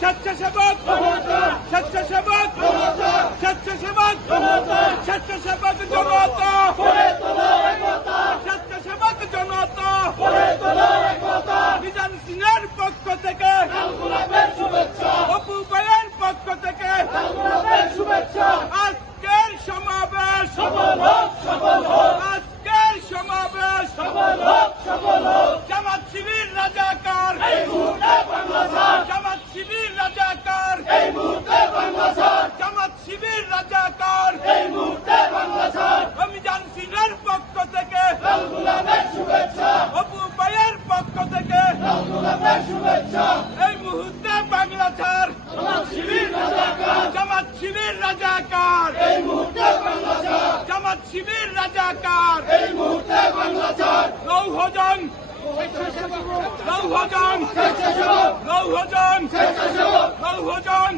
স্বেচ্ছাসেবক স্বেচ্ছাসেবক স্বেচ্ছাসেবক স্বেচ্ছাসেবক জনতা স্বেচ্ছাসেবক জনতা সিংহের পক্ষ থেকে অপু ভাইয়ের পক্ষ থেকে আজকের সমাবেশ আজকের সমাবেশ। জামাত রাজাকার। এই মুহূর্তে বাংলাচার। জামাত শিবির রাজাকার। এই মুহূর্তে বাংলাচার। লৌহজন। লৌহজন। লৌহজন। লৌহজন।